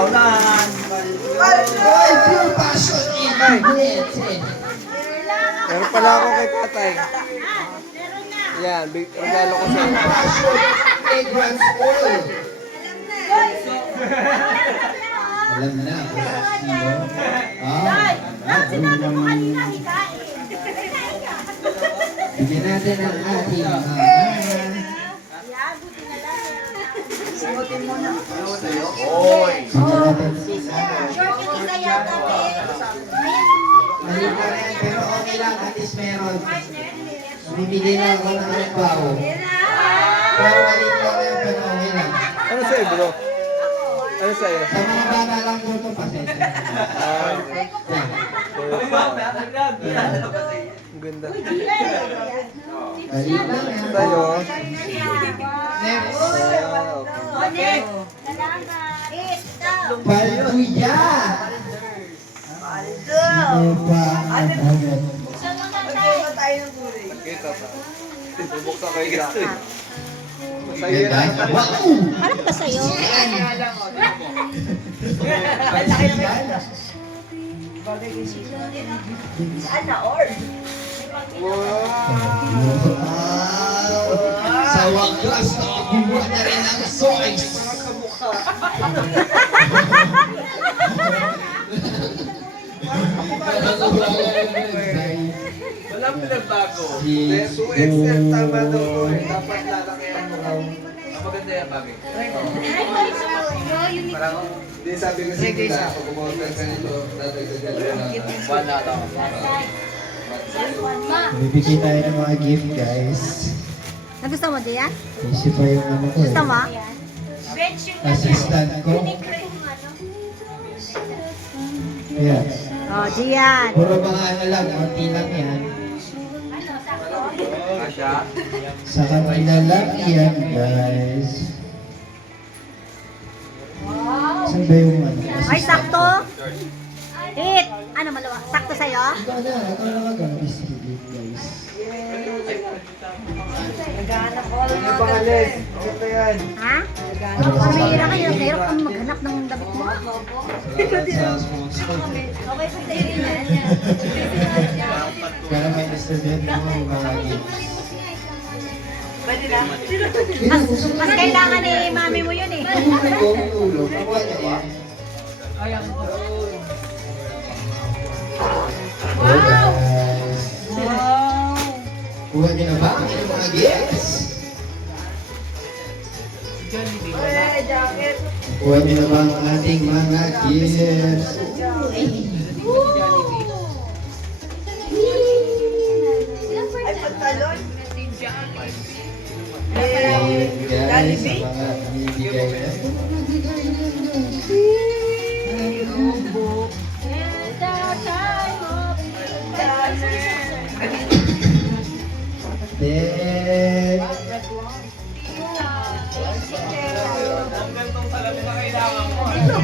Paunahan. Ay, pure passion in Meron pala ako kay tatay. Yan, regalo ko sa iyo. passion fragrance oil. Alam na. Sino? Sinabi mo kanina, hikain. Bigyan natin ang ating Yan, buti na lang. Sagutin mo na. Oy. Bigyan natin si Short yung isa yata, eh. Mali pa rin, pero okay lang. At least meron. Bibigyan na ako ng halimbawa. Pero mali pa rin, pero okay lang. Ano sa'yo, bro? Ano sa'yo? Sa mga bata lang po ito, pasensya. Ang ganda. Mali lang yan. Sa'yo? Next. Onek. Salamat. Ito. Palduya. Sino pa ang agad? Buksan mo na tayo. Kita pa. Bubuksan kayo gusto eh. Sa'yo Yan, yan. guys. Wow! Parang ba sa'yo? Wow! Sa wakas, nakakuha na rin ang soys. Walang pinagbago. 2XL tama daw ko eh. Dapat lalakihan mo raw. Ang maganda yan, bagay. Parang, di sabi ko sa nila, pag umorder ka nito, dadagdagan ka na. One na ito. Bibigyan tayo ng mga gift, guys. Nagusto mo diyan? Kasi pa yung ano ko Gusto mo? Assistant ko. Ayan. Oh, diyan. Puro mga ano lang, konti lang yan. Kasha. Sa kanila lang yan, guys. Saan ba yung ano? Ay, sakto. Hit. Ano, malawa? Sakto sa'yo? Ito na agad. Distribute, guys. Ano pang alis? Ano pa yan? Ha? Ang mahirap kayo. Mahirap kang maghanap ng damit mo. Salamat sa sponsor. Pero may distribute mo mga gifts. Mas kailangan ni mami mo yun eh. Kung tulog, nakuha niya yan. Wow! Kuha niyo na ba ang inyong mga gifts? Kuha niyo na ba ang ating mga gifts? Guys, sa mga binibigay na. Then,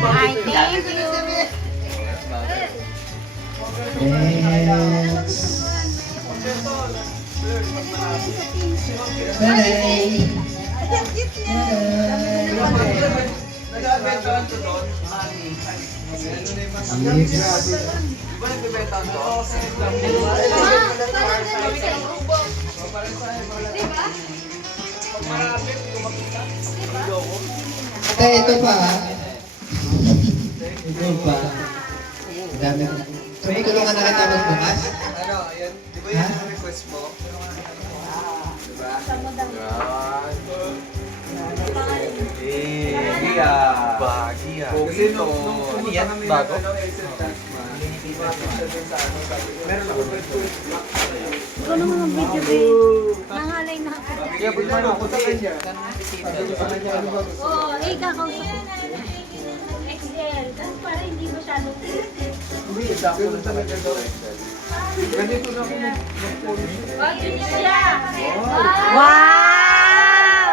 Ay, thank you. next. Bye. Nag-abentaan to doon. Gifts. Di ba nagbibenta to? Ito pa. Ito pa. Ang dami ko. So, ikulungan na kita magbukas? Ano, yan, di ba yan yung request mo? Diba? Bagia. Bagia. Kasi nung pumunta Yan, kami bago? ng Excel Tasma, lumapit siya dun sa ano, sabi ko, meron ako request. Ikaw naman ang video, babe. Nangalay na ako. Kaya pag ano ako sa kanya, sabi ko sa kanya, ano ba gusto? Oo, eh, kakausap ko. XL. Para hindi masyadong... Hindi, sakto na talaga daw Excel. Ganito na ako mag-polish. Wow! Wow!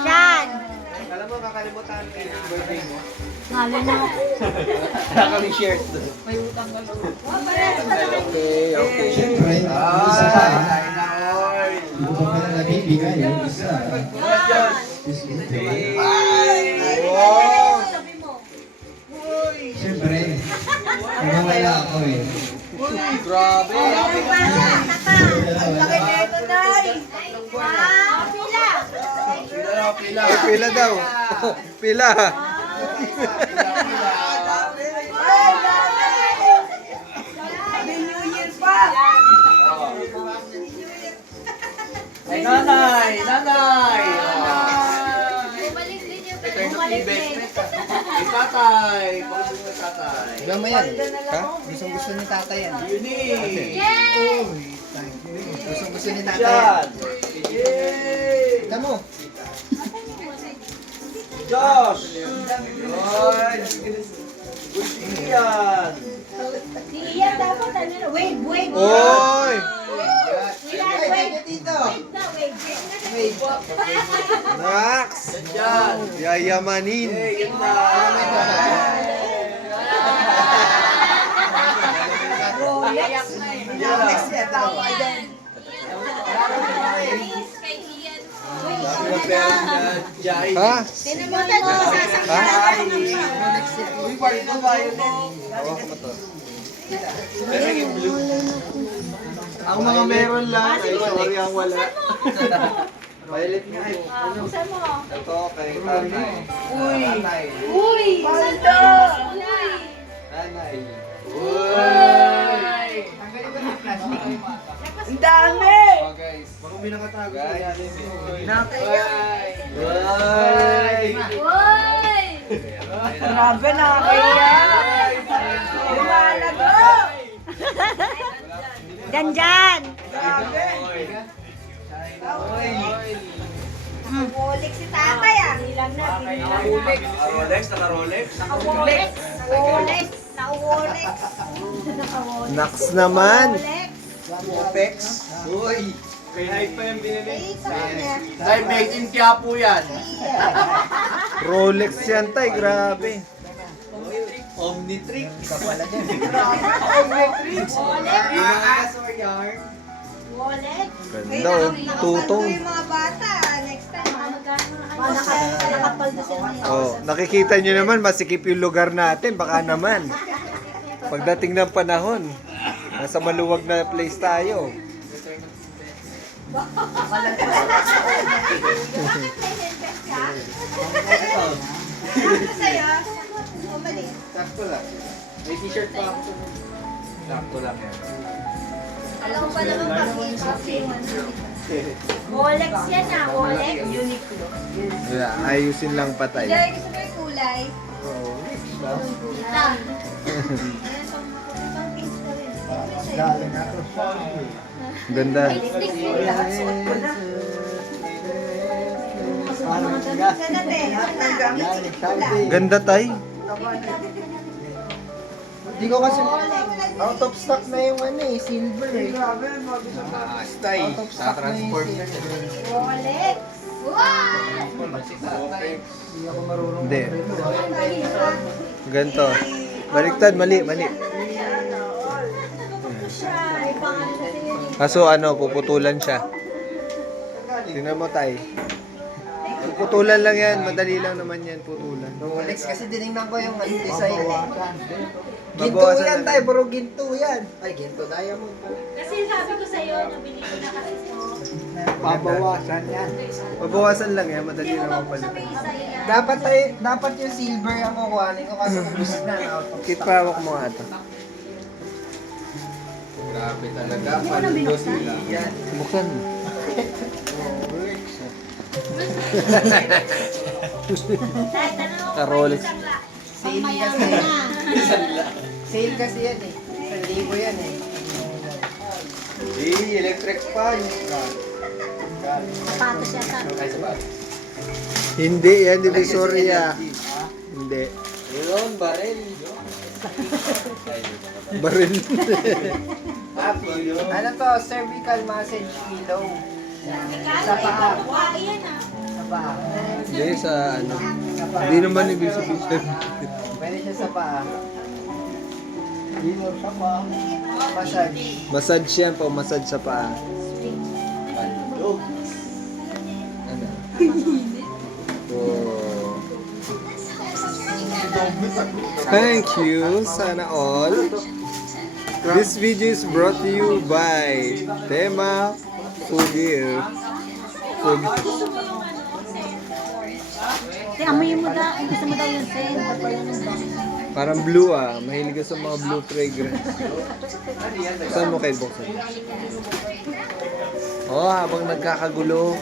Sean! Alam mo, kakalimutan ko yung birthday mo. Ngalo na ako. Wala kami shares doon. Okay, okay. Siyempre, isa pa. Ay, na, oy. Hindi ko pa na nabibigay yung isa. Wow! Sabi mo. Siyempre. Nawala ako eh. Grabe. Ang laki nito, Nay. Wow, pila. Pila. Ay, pila daw. Pila. Ay, nanay! Nanay! Bumalik din yung Ito yung bumalik din. investment. Ay, tatay! Pakabog na tatay. Diba mo yan? Ha? Gustong-gusto ni tata yan. Yun eh. Yay! Gustong-gusto ni tata yan. Yan. Tignan mo. Josh! Yun. Good yan. Si Ian dapat ano na, wave. Oy! Wave dito. na, wave. Nax! Yan. Yayamanin. Eh, yun na. Rolex. Yan. Kay Ian. Jai. Ha? Tinamutan mo, sasakyan. Uy, party na ba yun eh? Pero yung blue. Ang mga meron lang, ay sorry ang wala. Violet nga eh. Buksan mo. Ito kay tatay. Uy! Uy! Sando! Nanay. Uy! Ang dami! Oh guys. Marumi nakatago. Guys. Uy! Uy! Grabe na kaya! Lumalago! Ganjan! Naka-Rolex si tatay ah. Ilang na. Naka-Rolex. Naka-Rolex? Naka-Rolex. Rolex. Naka-Rolex. Nax naman. Rolex. Opex. Uy! Kay hype pa yung binili. Say, Ay, made in Quiapo yan. Rolex yan tay, grabe. Omnitrix. Rolex. Rolex. Ganda oh, tutong. mga bata. Next time. Nakapaldo sila. Oh, nakikita nyo naman, masikip yung lugar natin, baka naman. Pagdating ng panahon, nasa maluwag na place tayo. Bakit may helmet ka? Sa'yo? O mali? Sakto lang. May t-shirt pa ako. Sakto lang yan. Alam ko pa naman Rolex yan ah, Rolex. Uniqlo. Yeah, ayusin lang patay. Gusto mo yung kulay? Ah. Ayan, pang pink ko rin. Ganda. Lipstick yun lahat. Suot ko na. Ganda te. Kulay. Ganda tay. Hindi ko kasi out of stock na yung ano eh, silver eh. Stay. Out of stock na yung Sa-transform na silver. Rolex. Wow! Hindi ako marunong. Hindi. Ganto. Baliktad, mali. Kaso ano, puputulan siya. Tingnan mo tay. Putulan lang yan, madali lang naman yan putulan. Rolex kasi dinignan ko yung design. Ginto Babawasan yan na tayo, puro ginto yan. Ay, ginto, diamond po. Kasi sabi ko sa'yo, nabili ko na kasi ito. Babawasan yan. Babawasan lang yan, madali Hindi mo lang ba ang po sa palit. may isa yan? Dapat yung silver ang kukuhanin ko kasi ubus na out of Kit stock. pawak mo nga ito. Grabe talaga. Paludos nila. Yan. Buksan mo. Dahil tanong ko Rolex. isang la. Sale Pangmayaman kasi. na. Sale kasi yan eh. 1,000 yan eh. Electric fan. Sapatos yata. Ay, sabat. Hindi, yan divisoria. Hindi. Yun, baril. Baril. Happy yun. Ano to, cervical massage pillow. Sa paa. Yan ah. Sa paa. Hindi, sa ano. Sa paa. Hindi naman ibig sabihin. Pwede siya sa paa. Sa paa. Massage. Massage yan po, massage sa paa. Ano? Thank you. Sana all. This video is brought to you by Tema Fugir. Gusto mo yung Kasi amoy mo daw, gusto mo daw yung scent. Parang blue ah. Mahilig ka sa mga blue fragrance. Saan mo kayo buksan? Oh, habang nagkakagulo.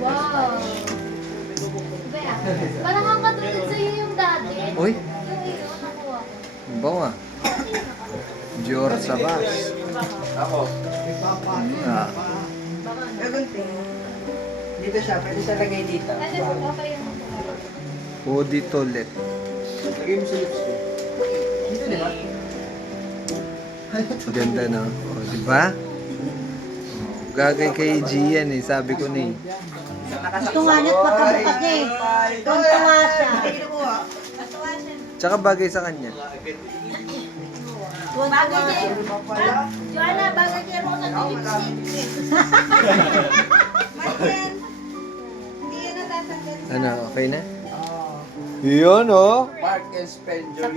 Wow. Bea, parang ang katulad sa'yo yung dati. Uy, Yung iyo, nakuha ko. ang bango ah. Dior Savas. Ah. Dito siya, pwede siya lagay dito. Kasi okay yung Body Toilet. Lagay mo sa lips ko. Dito, di ba? Ganda no? O, di ba? Oh, gagay kay Gian eh, sabi ko na eh. Gusto nga niya't pagkabukas niya eh. Tuntua siya. Tsaka bagay sa kanya. bagay niya. Joanna, bagay niya mo ng lipstick. Ano, okay na? Yun oh. Mark and Spencer yun.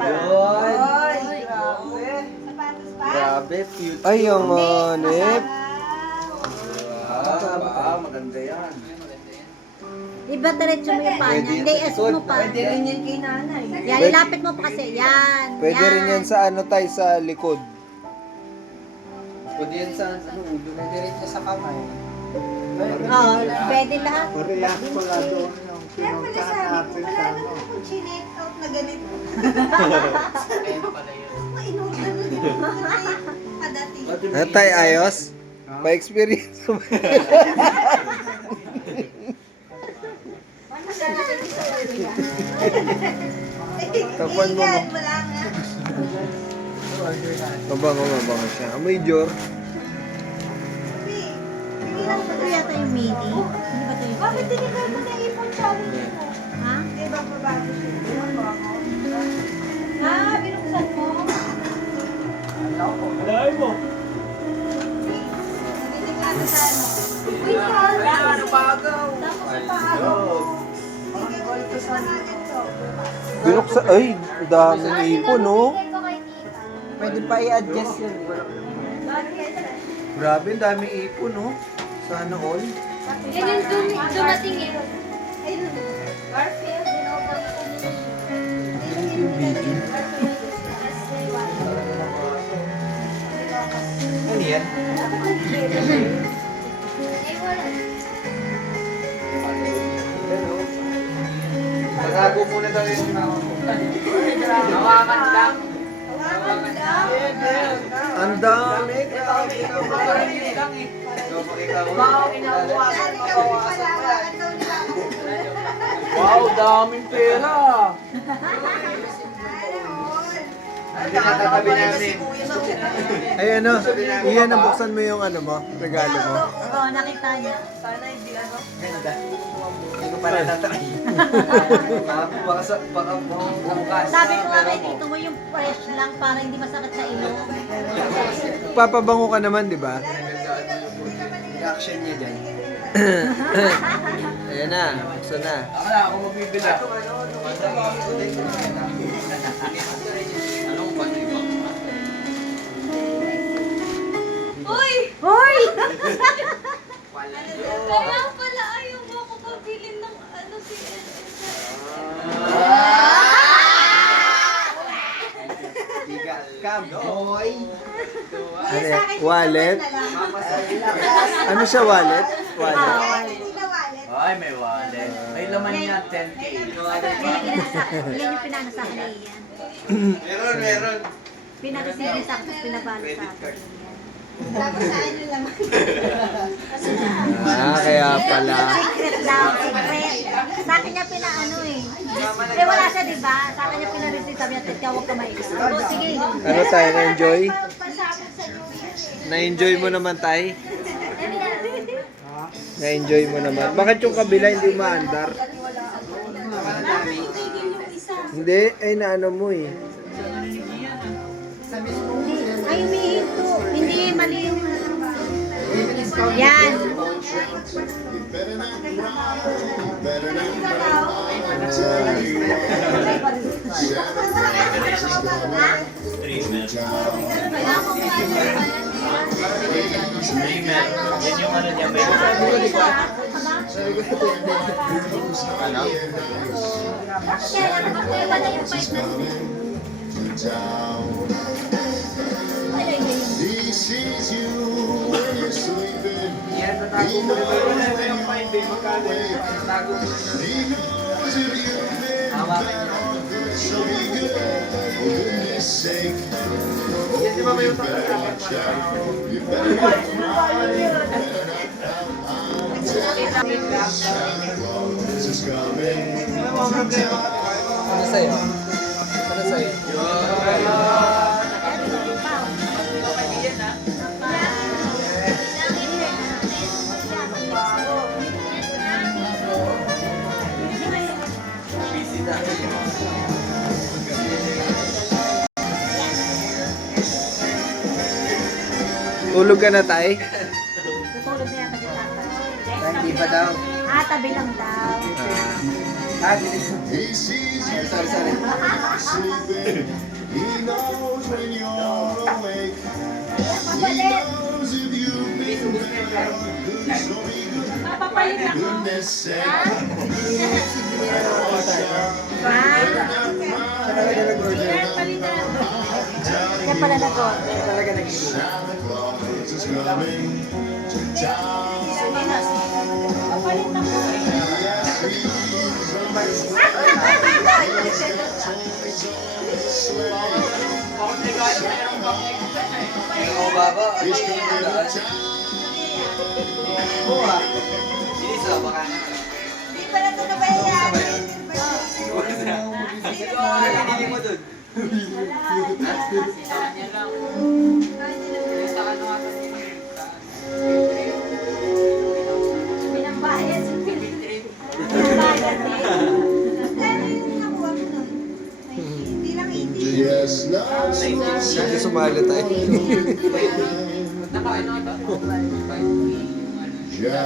Grabe, cute. Ay, ang hanip. Maganda yan. Iba diretso mo yung paa niya. Hindi, es mo pa. Pwede rin yan kay nanay. Yan, ilapit mo pa kasi. Yan. Pwede rin yan sa ano tayo sa likod. Pwede yan sa ulo. Pwede rin yan sa kamay. Oo, pwede lahat. Kaya pala sabi ko, wala naman akong chinek out na ganito. Mainod na nun. Padating. Ano tayo, ayos? Pa-experience mo. Tapan mo. Igan, wala nga. Mabango siya. Amoy Dior. Sabi, hindi lang ba Ito yata yung mini. Hindi ba ito yung... Bakit tinigay mo na ipon challenge mo? Ha? Di ba babago siya? Ha? Binuksan mo? Alay mo. Binigyan sa ano? Wait ka! Ano bagaw? Tapos sa paa. Sige, ulit ko sa natin to. Binuksa. Ay, daming ipon, no? Bigay ko kay tita. Pwede pa i-adjust yun. Grabe, daming ipon, no? Sana all. Yan yung dumating eh. Ayun. Garfield, Yung video. Ano yan? Eh, wala. Tagago muna daw yung hawakan lang. Hawakan lang. Ang dami. Sabi ko pala, hawakan daw nila ako. Wow, daming pera. Pinatatabi namin. Ay, ano? Iyan, nabuksan mo yung ano mo? Regalo mo? Oo, nakita niya. Ganda. Hindi ko pa natatry. Baka bukas. Sabi ko nga kay Tito mo yung fresh lang para hindi masakit sa ilong. Papabango ka naman, di ba? Reaction niya dyan. Ayan na, buksan na. Akala ako magbibila. Anong pag-iba? Uy! Hoy! Kaya pala ayaw mo ako pabilin ng ano si Cowboy. Ano yan? Wallet? Ano siya, wallet? Wallet. Nila wallet. Ay, may wallet. May laman niya, 10K. Yan yung pinano sa akin na iyan. Meron. Pinakasili sa akin, tapos pinabalo sa akin. Tapos sa ano naman. Ah, kaya pala. Secret daw, secret. Sa akin niya pinaano eh. Eh wala siya diba? Sa akin niya pinareceive, sabi niya, Tetya, huwag ka mailan. Sabi ko, sige. Ano tayo, na-enjoy? Pasabog sa New Year eh. Na-enjoy mo naman tayo? Na-enjoy mo naman. Bakit yung kabila hindi maandar? Hindi, ay naano mo eh. Ay, umihinto. Hindi, mali yung... Yan. He sees you when you're sleeping. Yan, tatago mo na ba yung 5 eh? Magkano? Tatago mo na. He knows if you've been Hawakan niyo. hurt, so be good. For goodness sake, Yan, di ba may utang na watch out. You better not cry. You better not pout. Santa Claus is coming. Ano sa'yo? Ano sa'yo? Tulog ka na, tay? Tutulog na yata si tatay. Hindi pa daw. Ah, tabi lang daw. He sees you sleeping. He knows when you're awake. He knows if you've been bad. So be good. Papapalit For ako. goodness sake, Kaya pala nag-order. Santa Claus is coming to town. Papalit ako. He's coming to town. Hindi pala ito nabayaran. Pinambayad si Philip. Pinambayad Yes, now Hindi sumali tayo. Yeah.